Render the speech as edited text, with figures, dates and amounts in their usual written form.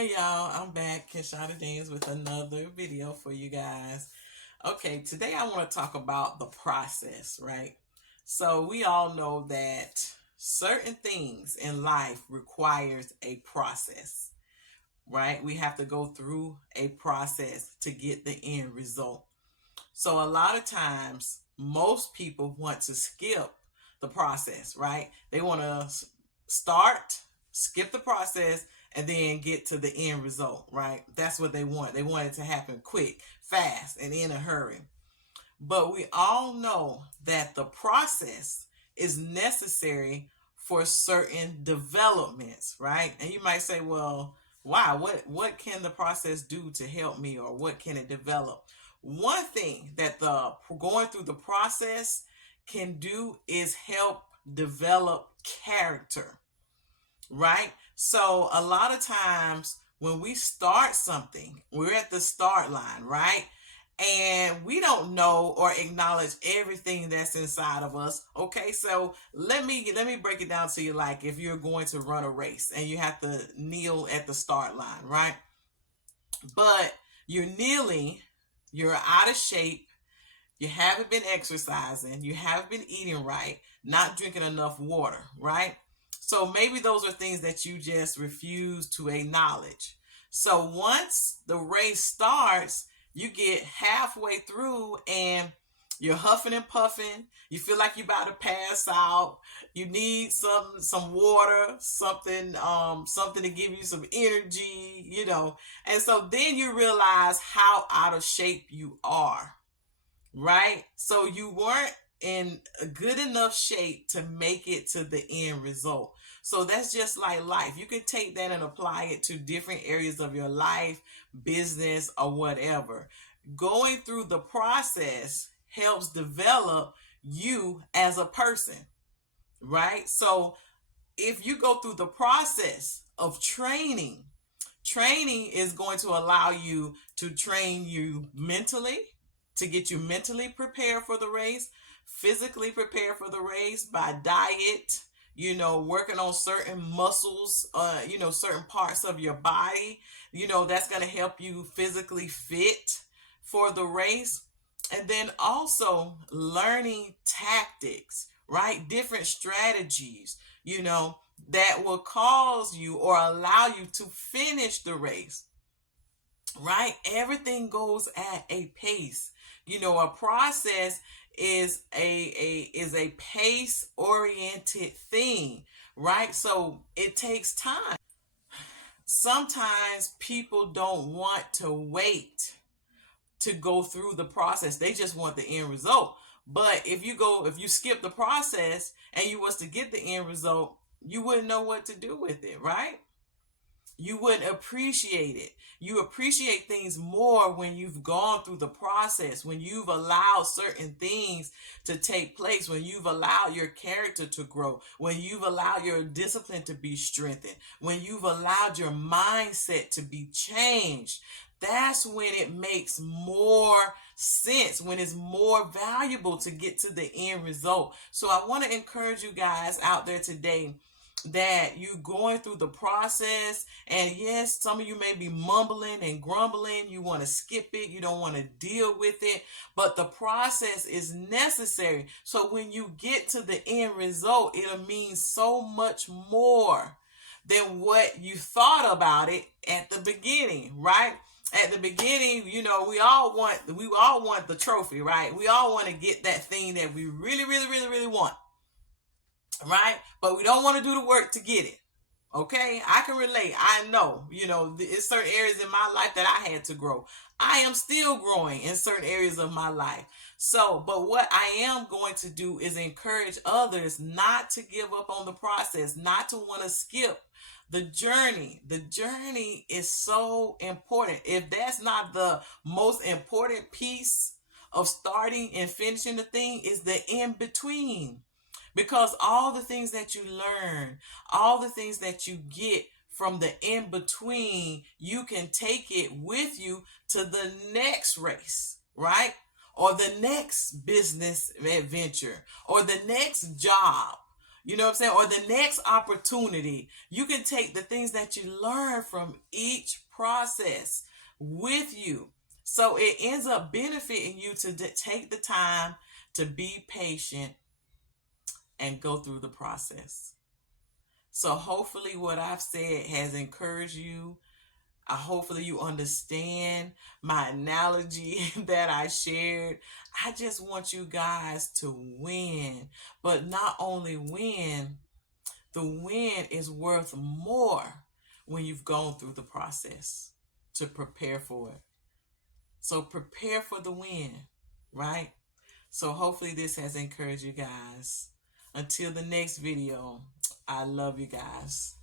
Hey y'all, I'm back, Kinshada Daniels, with another video for you guys. Okay, today I want to talk about the process, right? So we all know that certain things in life requires a process, right? We have to go through a process to get the end result. So a lot of times, most people want to skip the process, right? They want to start, skip the process, and then get to the end result, right? That's what they want. They want it to happen quick, fast, and in a hurry. But we all know that the process is necessary for certain developments, right? And you might say, well, wow, what can the process do to help me, or what can it develop? One thing that the going through the process can do is help develop character, right? So a lot of times when we start something, we're at the start line, right? And we don't know or acknowledge everything that's inside of us. Okay, so let me break it down to you. Like, if you're going to run a race and you have to kneel at the start line, right? But you're kneeling, you're out of shape, you haven't been exercising, you haven't been eating right, not drinking enough water, right? So maybe those are things that you just refuse to acknowledge. So once the race starts, you get halfway through and you're huffing and puffing. You feel like you're about to pass out. You need some water, something to give you some energy. And so then you realize how out of shape you are, right? So you weren't in a good enough shape to make it to the end result. So that's just like life. You can take that and apply it to different areas of your life, business, or whatever. Going through the process helps develop you as a person, right? So if you go through the process of training is going to allow you to train you mentally, to get you mentally prepared for the race, physically prepared for the race by diet, working on certain muscles, certain parts of your body, that's going to help you physically fit for the race. And then also learning tactics, right? Different strategies, that will cause you or allow you to finish the race, right? Everything goes at a pace. A process is a pace oriented thing, right? So it takes time. Sometimes people don't want to wait to go through the process. They just want the end result. But if you skip the process and you was to get the end result, you wouldn't know what to do with it, right? You wouldn't appreciate it. You appreciate things more when you've gone through the process, when you've allowed certain things to take place, when you've allowed your character to grow, when you've allowed your discipline to be strengthened, when you've allowed your mindset to be changed. That's when it makes more sense, when it's more valuable to get to the end result. So I want to encourage you guys out there today that you going through the process, and yes, some of you may be mumbling and grumbling. You want to skip it, you don't want to deal with it, but the process is necessary. So when you get to the end result, it'll mean so much more than what you thought about it at the beginning, right? At the beginning, we all want the trophy, right? We all want to get that thing that we really, really, really, really want, right? But we don't want to do the work to get it. Okay, I can relate. I know, it's certain areas in my life that I had to grow. I am still growing in certain areas of my life. So, but what I am going to do is encourage others not to give up on the process, not to want to skip the journey. The journey is so important. If that's not the most important piece of starting and finishing the thing, is the in between. Because all the things that you learn, all the things that you get from the in between, you can take it with you to the next race, right? Or the next business adventure, or the next job. You know what I'm saying? Or the next opportunity. You can take the things that you learn from each process with you. So it ends up benefiting you to take the time to be patient and go through the process. So hopefully what I've said has encouraged you. Hopefully you understand my analogy that I shared. I just want you guys to win. But not only win, the win is worth more when you've gone through the process to prepare for it. So prepare for the win, right? So hopefully this has encouraged you guys. Until the next video, I love you guys.